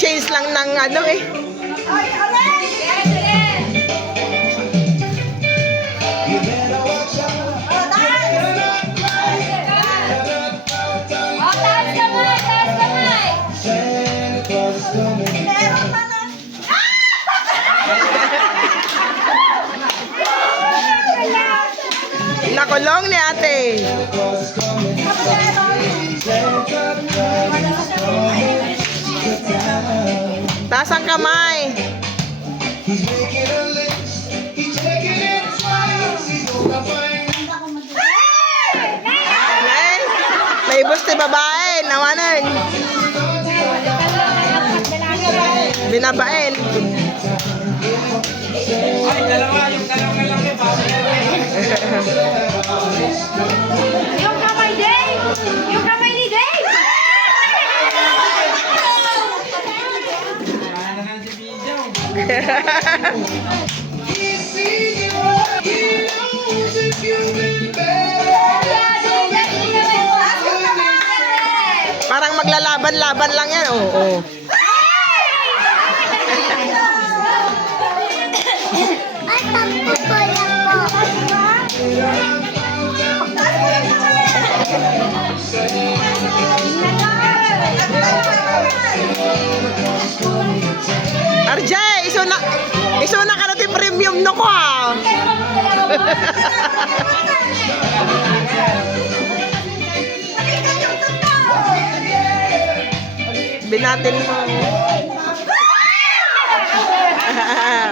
Nag-change lang ng ano eh. Nakulong ni ate. Taas ang kamay. May busti babae. Nawanan. Binabain. Ay, dalawa lang Yung kamay, Dave! Yung kamay ni Dave! Parang maglalaban-laban lang yan. Oo. Ay, tampo ko lang po. RJ, isuna ka natin premium no ko ha. Binatin mo.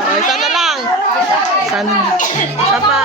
O, isa na lang. Isa pa.